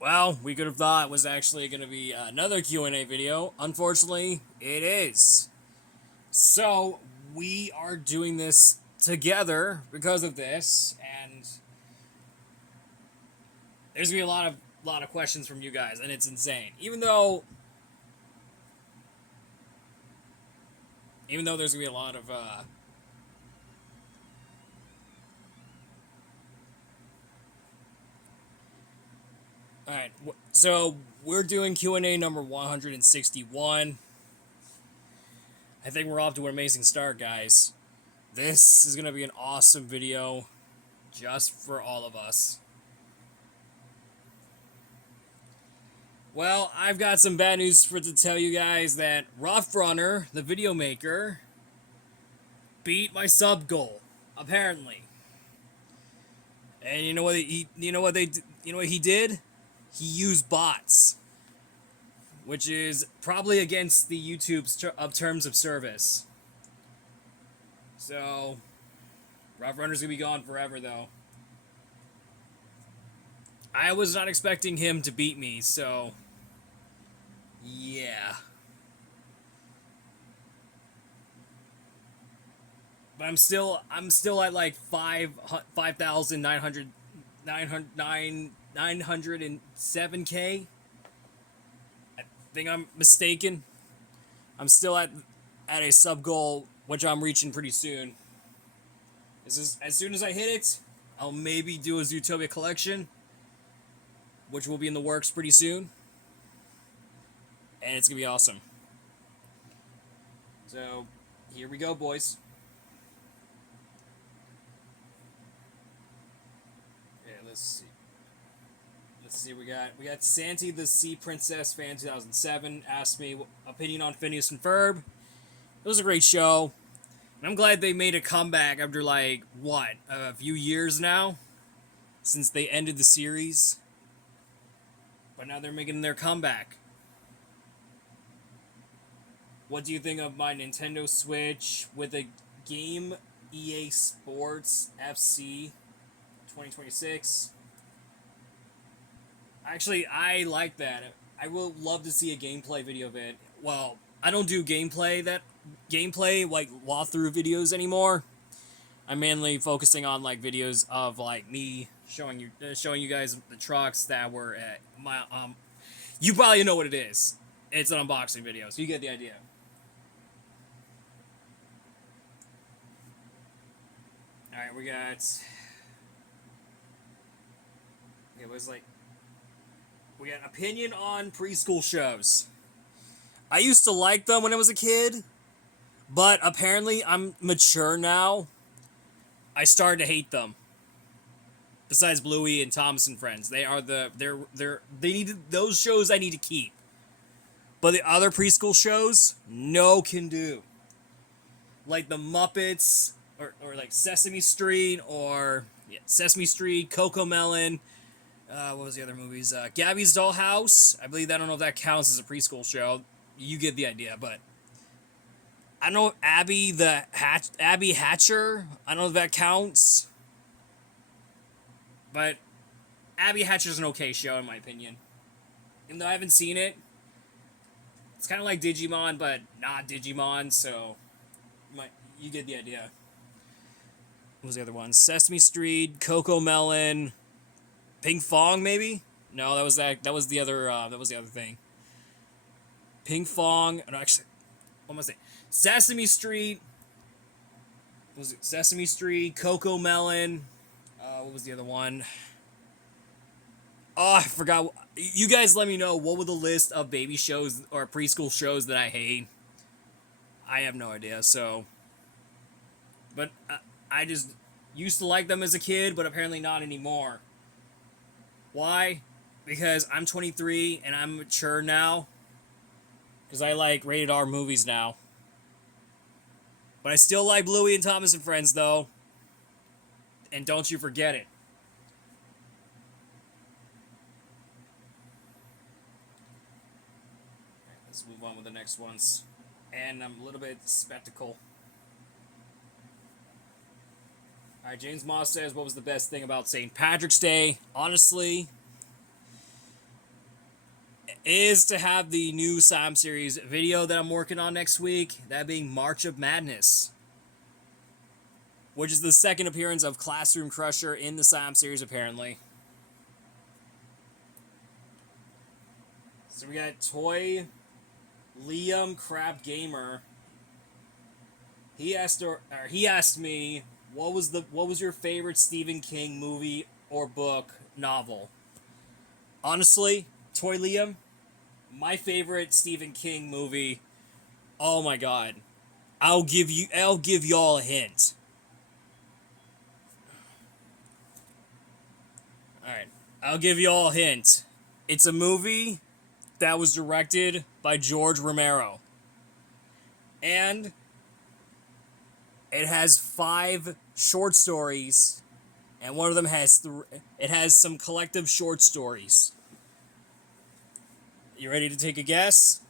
Well, we could have thought it was actually going to be another Q&A video. Unfortunately, it is. So, we are doing this together because of this, and there's going to be a lot of questions from you guys, and it's insane. Even though there's going to be a lot of all right, so we're doing Q&A number 161. I think we're off to an amazing start, guys. This is going to be an awesome video just for all of us. Well, I've got some bad news to tell you guys that Rough Runner, the video maker, beat my sub goal, apparently. And you know what he did? He used bots, which is probably against the YouTube's terms of service. So, Rough Runner's gonna be gone forever, though. I was not expecting him to beat me, so yeah. But I'm still at like 907K. I think I'm mistaken. I'm still at a sub goal, which I'm reaching pretty soon. As soon as I hit it, I'll maybe do a Zootopia collection, which will be in the works pretty soon. And it's gonna be awesome. So, here we go, boys. Yeah, let's see. We got Santi the Sea Princess fan 2007 asked me opinion on Phineas and Ferb. It was a great show. And I'm glad they made a comeback after like a few years now since they ended the series. But now they're making their comeback. What do you think of my Nintendo Switch with a game EA Sports FC 2026? Actually, I like that. I will love to see a gameplay video of it. Well, I don't do gameplay like walkthrough videos anymore. I'm mainly focusing on like videos of like me showing you guys the trucks that were at my You probably know what it is. It's an unboxing video, so you get the idea. All right, we got opinion on preschool shows. I used to like them when I was a kid, but apparently I'm mature now. I started to hate them. Besides Bluey and Thomas and Friends, they need those shows I need to keep. But the other preschool shows, no can do. Like the Muppets, or like Sesame Street, Coco Melon. What was the other movies? Gabby's Dollhouse. I believe I don't know if that counts as a preschool show. You get the idea, but I don't know Abby Hatcher. I don't know if that counts. But Abby Hatcher's an okay show in my opinion. Even though I haven't seen it, it's kind of like Digimon, but not Digimon. So you get the idea. What was the other one? Sesame Street, Coco Melon. Ping Fong, maybe? No, that was the other. That was the other thing. Ping Fong. No, actually, what am I saying? Sesame Street. Was it Sesame Street? Coco Melon. What was the other one? Oh, I forgot. You guys, let me know what were the list of baby shows or preschool shows that I hate. I have no idea. So, but I just used to like them as a kid, but apparently not anymore. Why? Because I'm 23 and I'm mature now. Because I like rated R movies now. But I still like Bluey and Thomas and Friends, though. And don't you forget it. Alright, let's move on with the next ones. And I'm a little bit skeptical. Alright, James Moss says, what was the best thing about St. Patrick's Day? Honestly, is to have the new Sam series video that I'm working on next week, that being March of Madness, which is the second appearance of Classroom Crusher in the Sam series, apparently. So we got Toy Liam Crab Gamer. He asked me, what was your favorite Stephen King movie or book novel? Honestly, Toy Liam, my favorite Stephen King movie. Oh my god. I'll give y'all a hint. Alright. I'll give y'all a hint. It's a movie that was directed by George Romero. And it has 5 short stories, and one of them has it has some collective short stories. You ready to take a guess?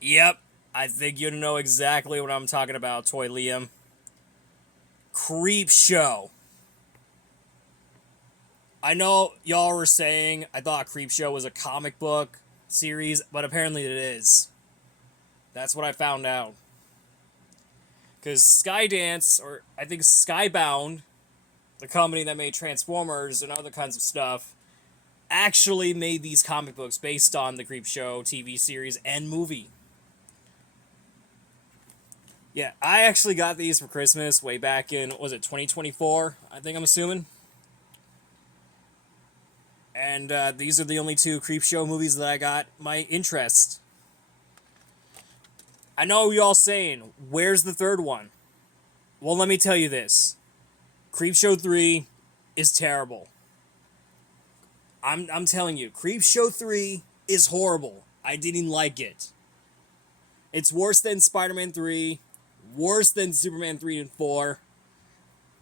Yep, I think you know exactly what I'm talking about, Toy Liam. Creep Show. I know y'all were saying I thought Creep Show was a comic book series, but apparently it is. That's what I found out. Because Skydance, or I think Skybound, the company that made Transformers and other kinds of stuff, actually made these comic books based on the Creep Show TV series and movie. Yeah, I actually got these for Christmas way back in, was it 2024? I think I'm assuming. And these are the only 2 Creep Show movies that I got my interest. I know y'all saying, where's the 3rd one? Well, let me tell you this. Creep Show 3 is terrible. I'm telling you, Creep Show 3 is horrible. I didn't like it. It's worse than Spider-Man 3, worse than Superman 3 and 4,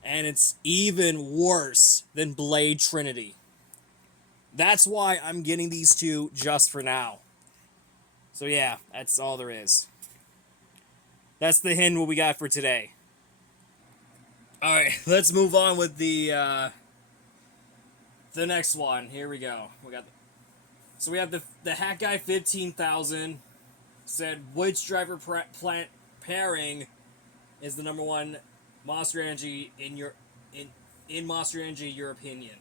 and it's even worse than Blade Trinity. That's why I'm getting these 2 just for now. So yeah, that's all there is. That's the hint what we got for today. Alright, let's move on with the next one. Here we go. So we have the Hat Guy 15,000 said, which driver plant pairing is the number 1 Monster Energy in Monster Energy, your opinion?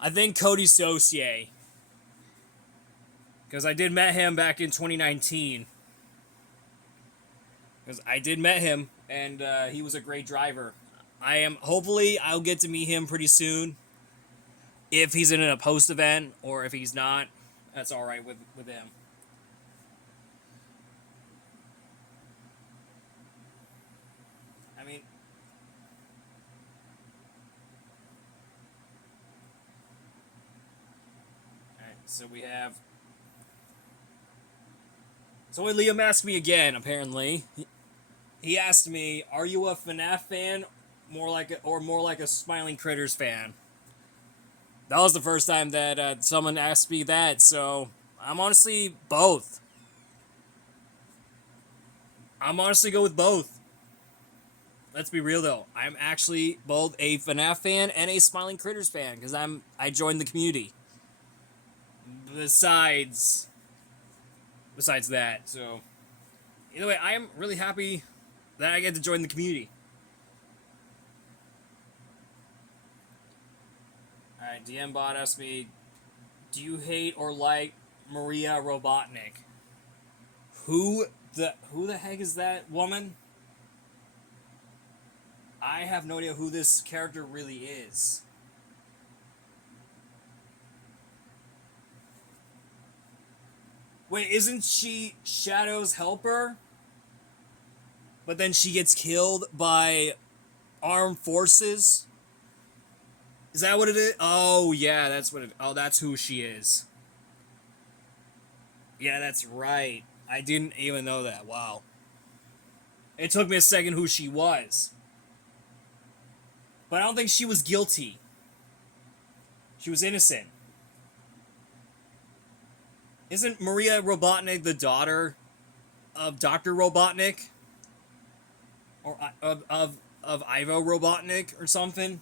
I think Cody Saucier, because I did met him back in 2019. Because I did met him, and he was a great driver. Hopefully I'll get to meet him pretty soon. If he's in a post event, or if he's not, that's alright with him. I mean, alright, so we have... So Liam asked me again, apparently. He asked me, are you a FNAF fan, more like a Smiling Critters fan? That was the first time that someone asked me that, so I'm honestly both. I'm honestly go with both. Let's be real though. I'm actually both a FNAF fan and a Smiling Critters fan because I joined the community. Besides that, so either way, I am really happy that I get to join the community. Alright, DM Bot asked me, do you hate or like Maria Robotnik? Who the heck is that woman? I have no idea who this character really is. Wait, isn't she Shadow's helper? But then she gets killed by armed forces? Is that what it is? Oh, yeah, that's what it... Oh, that's who she is. Yeah, that's right. I didn't even know that. Wow. It took me a second who she was. But I don't think she was guilty. She was innocent. Isn't Maria Robotnik the daughter of Dr. Robotnik? Or of Ivo Robotnik or something?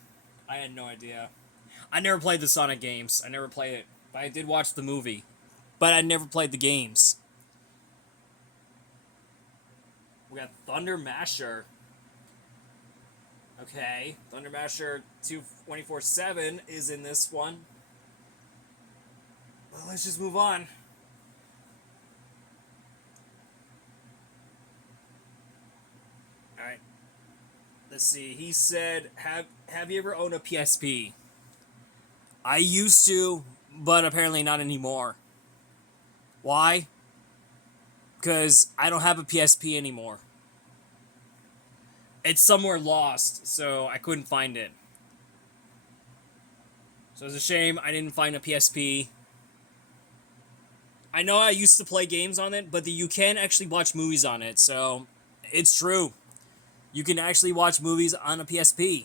I had no idea. I never played the Sonic games. I never played it. But I did watch the movie. But I never played the games. We got Thunder Masher. Okay, Thunder Masher 24/7 is in this one. Well, let's just move on. Alright. Let's see. He said, have you ever owned a PSP? I used to, but apparently not anymore. Why? Because I don't have a PSP anymore. It's somewhere lost, so I couldn't find it. So it's a shame I didn't find a PSP. I know I used to play games on it, but you can actually watch movies on it, so it's true. You can actually watch movies on a PSP.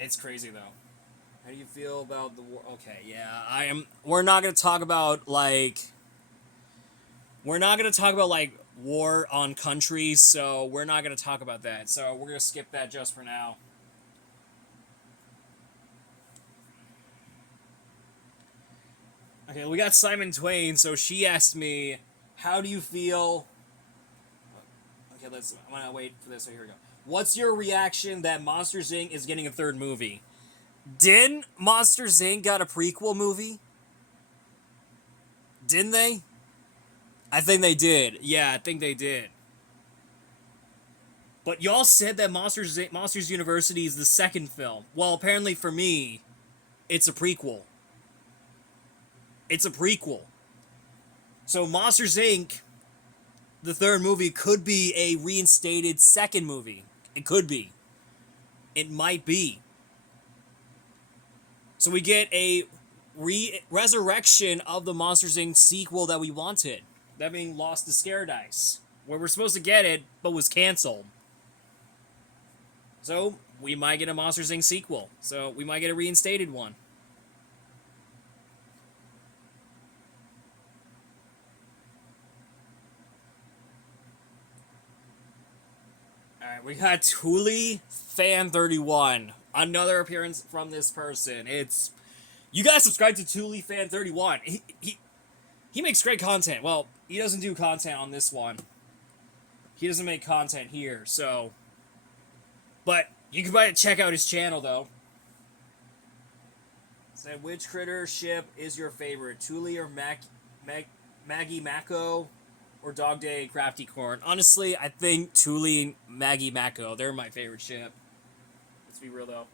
It's crazy, though. How do you feel about the war? Okay, yeah, we're not going to talk about, like... We're not going to talk about, like, war on countries, so we're not going to talk about that. So we're going to skip that just for now. Okay, we got Simon Twain, so she asked me, how do you feel... Okay, I'm gonna wait for this, so here we go. What's your reaction that Monsters, Inc. is getting a third movie? Didn't Monsters, Inc. got a prequel movie? Didn't they? I think they did. Yeah, I think they did. But y'all said that Monsters University is the second film. Well, apparently for me, it's a prequel. It's a prequel. So Monsters, Inc., the third movie, could be a reinstated second movie. It could be. It might be. So we get a resurrection of the Monsters, Inc. sequel that we wanted. That being Lost to Scaredice. Where we're supposed to get it, but was canceled. So, we might get a Monsters, Inc. sequel. So, we might get a reinstated one. Alright, we got Thule Fan 31. Another appearance from this person. It's... You guys subscribe to Thule Fan 31. He makes great content. Well, he doesn't do content on this one. He doesn't make content here, so... But you can probably check out his channel, though. Said, which critter ship is your favorite? Thule or Maggie Mako? Or Dog Day Crafty Corn? Honestly, I think Thule and Maggie Mako. They're my favorite ship. Let's be real, though.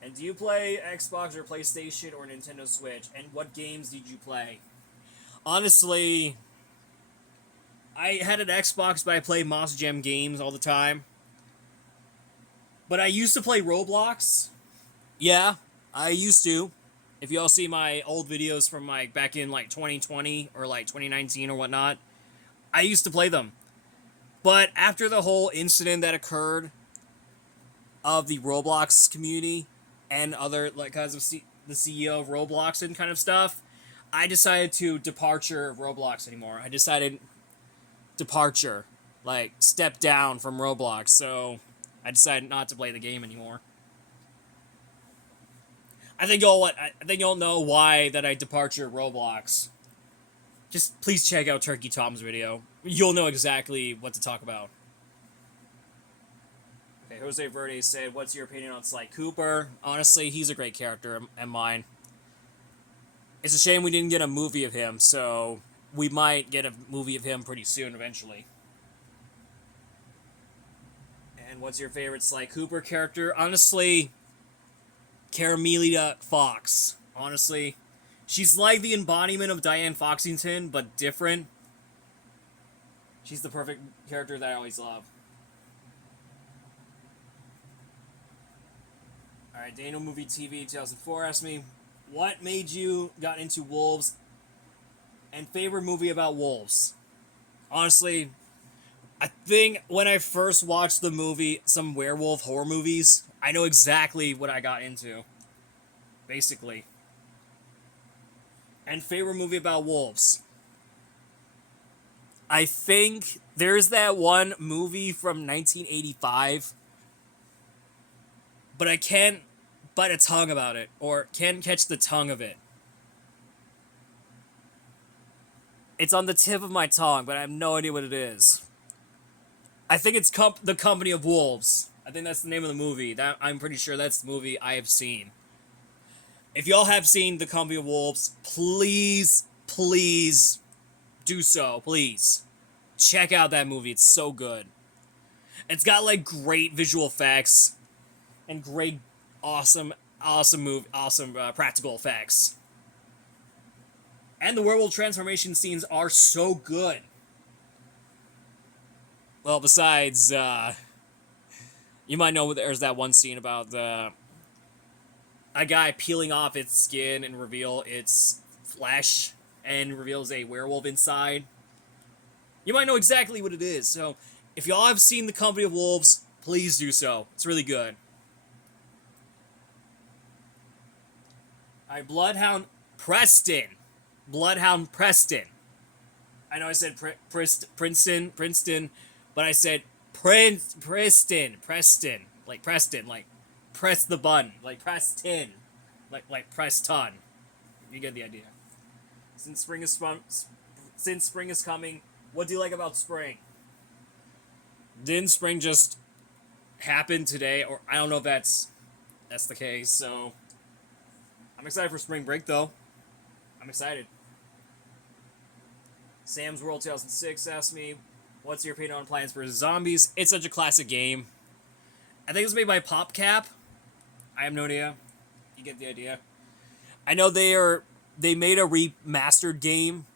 And do you play Xbox or PlayStation or Nintendo Switch? And what games did you play? Honestly, I had an Xbox, but I played Monster Jam games all the time. But I used to play Roblox. Yeah, I used to. If y'all see my old videos from like back in like 2020 or like 2019 or whatnot, I used to play them. But after the whole incident that occurred of the Roblox community and other like kinds of the CEO of Roblox and kind of stuff, I decided to departure Roblox anymore. I decided departure, like step down from Roblox. So I decided not to play the game anymore. I think y'all know why that I departure Roblox. Just please check out Turkey Tom's video. You'll know exactly what to talk about. Okay, Jose Verde said, what's your opinion on Sly Cooper? Honestly, he's a great character in mine. It's a shame we didn't get a movie of him, so we might get a movie of him pretty soon eventually. And what's your favorite Sly Cooper character? Honestly, Caramelia Fox. Honestly, she's like the embodiment of Diane-Foxington, but different. She's the perfect character that I always love. Alright, Daniel Movie TV 2004 asked me, what made you got into wolves and favorite movie about wolves? Honestly, I think when I first watched the movie, some werewolf horror movies, I know exactly what I got into. Basically. And favorite movie about wolves. I think there's that one movie from 1985. But I can't bite a tongue about it, or can't catch the tongue of it. It's on the tip of my tongue, but I have no idea what it is. I think it's The Company of Wolves. I think that's the name of the movie. I'm pretty sure that's the movie I have seen. If y'all have seen The Company of Wolves, please, please do so. Please. Check out that movie. It's so good. It's got like great visual effects and great, awesome practical effects. And the werewolf transformation scenes are so good. Well, besides, you might know there's that one scene about a guy peeling off its skin and reveal its flesh and reveals a werewolf inside. You might know exactly what it is. So, if y'all have seen The Company of Wolves, please do so. It's really good. Alright, Bloodhound Preston. Bloodhound Preston. I know I said Princeton, but I said Preston. Like Preston, like press the button. Like Preston. Like Preston. You get the idea. Since spring is coming, what do you like about spring? Didn't spring just happen today? Or I don't know if that's the case, so I'm excited for spring break though. I'm excited. Sam's World 2006 asked me, what's your opinion on Plants vs. Zombies? It's such a classic game. I think it was made by PopCap. I have no idea. You get the idea. I know they made a remastered game,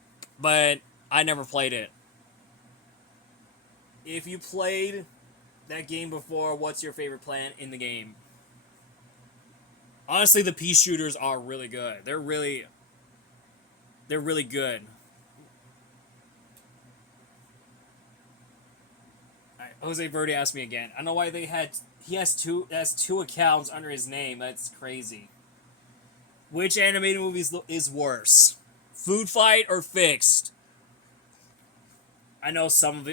but I never played it. If you played that game before, what's your favorite plant in the game? Honestly, the pea shooters are really good. They're really good. Right, Jose Verde asked me again. I don't know why he has two accounts under his name. That's crazy. Which animated movie is worse? Food Fight or Fixed? I know some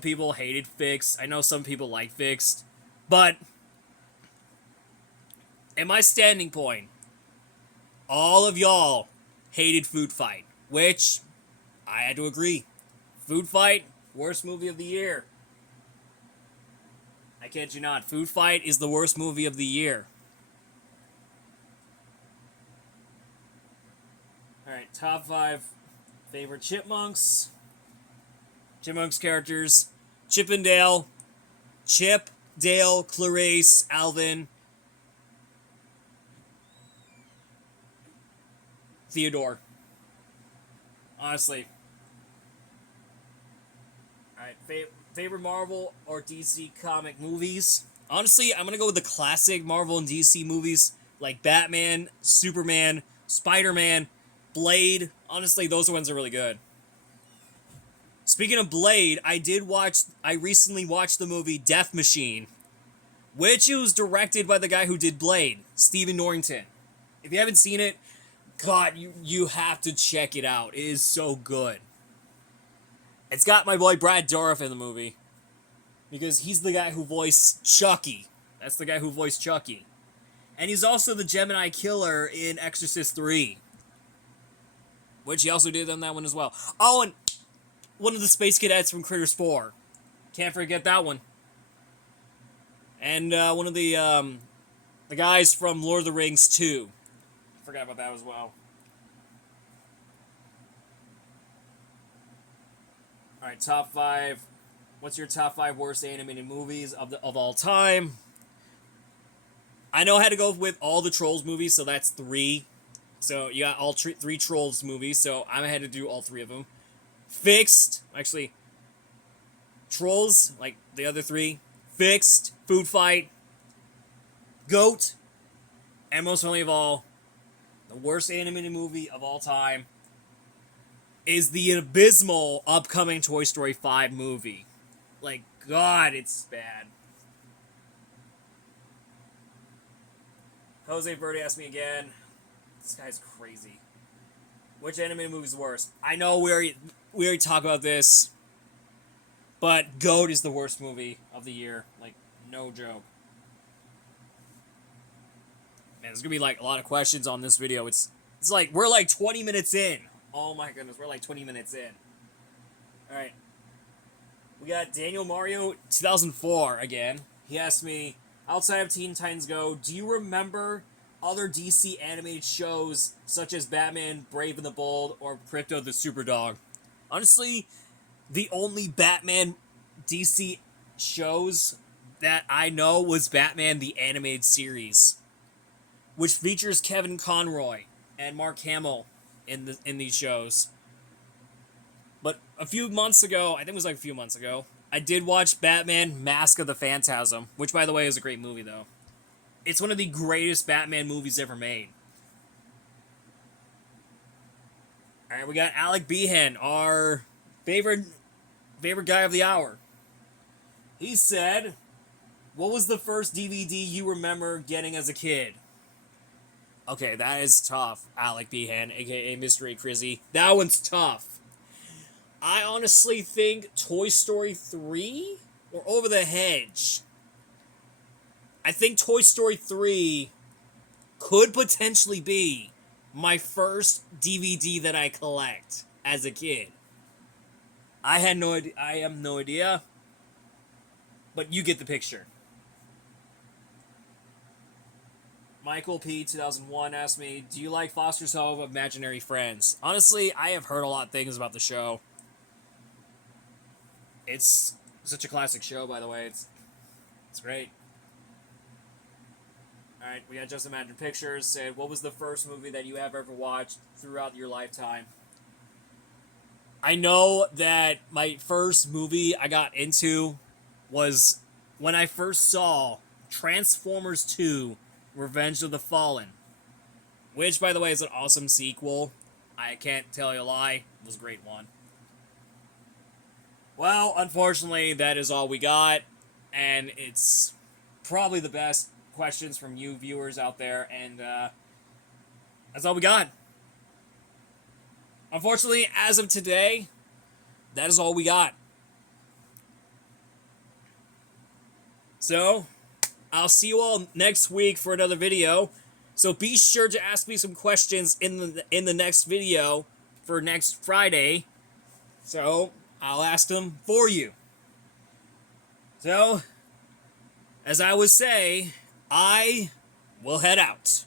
people hated Fixed. I know some people like Fixed. But in my standing point, all of y'all hated Food Fight, which I had to agree. Food Fight, worst movie of the year. I kid you not. Food Fight is the worst movie of the year. Alright, top 5 favorite Chipmunks. Chipmunks characters. Chip and Dale. Chip, Dale, Clarice, Alvin, Theodore. Honestly. Alright, favorite Marvel or DC comic movies? Honestly, I'm gonna go with the classic Marvel and DC movies like Batman, Superman, Spider-Man, Blade. Honestly, those ones are really good. Speaking of Blade, I recently watched the movie Death Machine, which was directed by the guy who did Blade, Stephen Norrington. If you haven't seen it, God, you have to check it out. It is so good. It's got my boy Brad Dourif in the movie, because he's the guy who voiced Chucky. That's the guy who voiced Chucky. And he's also the Gemini Killer in Exorcist 3, which he also did on that one as well. Oh, and one of the space cadets from Critters 4. Can't forget that one. And one of the guys from Lord of the Rings 2. Forgot about that as well. Alright, top 5. What's your top 5 worst animated movies of all time? I know I had to go with all the Trolls movies, so that's 3. So you got all 3 Trolls movies, so I had to do all 3 of them. Fixed, actually, Trolls, like the other 3. Fixed, Food Fight, Goat, and most only of all, the worst animated movie of all time is the abysmal upcoming Toy Story 5 movie. Like, God, it's bad. Jose Verde asked me again. This guy's crazy. Which animated movie is worse? I know we already talked about this, but GOAT is the worst movie of the year. Like, no joke. And there's gonna be like a lot of questions on this video. It's like we're like 20 minutes in. Oh my goodness, we're like 20 minutes in. All right. We got Daniel Mario 2004 again. He asked me, outside of Teen Titans Go, do you remember other DC animated shows such as Batman, Brave and the Bold, or Crypto the Superdog? Honestly, the only Batman DC shows that I know was Batman the Animated Series, which features Kevin Conroy and Mark Hamill in these shows. But a few months ago, I think it was like a few months ago, I did watch Batman Mask of the Phantasm, which, by the way, is a great movie, though. It's one of the greatest Batman movies ever made. Alright, we got Alec Behan, our favorite guy of the hour. He said, what was the first DVD you remember getting as a kid? Okay, that is tough, Alec Behan, aka Mystery Crizzy. That one's tough. I honestly think Toy Story 3 or Over the Hedge. I think Toy Story 3 could potentially be my first DVD that I collect as a kid. I have no idea, but you get the picture. Michael P. 2001 asked me, do you like Foster's Home of Imaginary Friends? Honestly, I have heard a lot of things about the show. It's such a classic show, by the way. It's great. Alright, we got Just Imagine Pictures. Said, what was the first movie that you have ever watched throughout your lifetime? I know that my first movie I got into was when I first saw Transformers 2, Revenge of the Fallen. Which, by the way, is an awesome sequel. I can't tell you a lie. It was a great one. Well, unfortunately, that is all we got, and it's probably the best questions from you viewers out there, and that's all we got. Unfortunately, as of today, that is all we got. So, I'll see you all next week for another video. So be sure to ask me some questions in the next video for next Friday. So I'll ask them for you. So, as I would say, I will head out.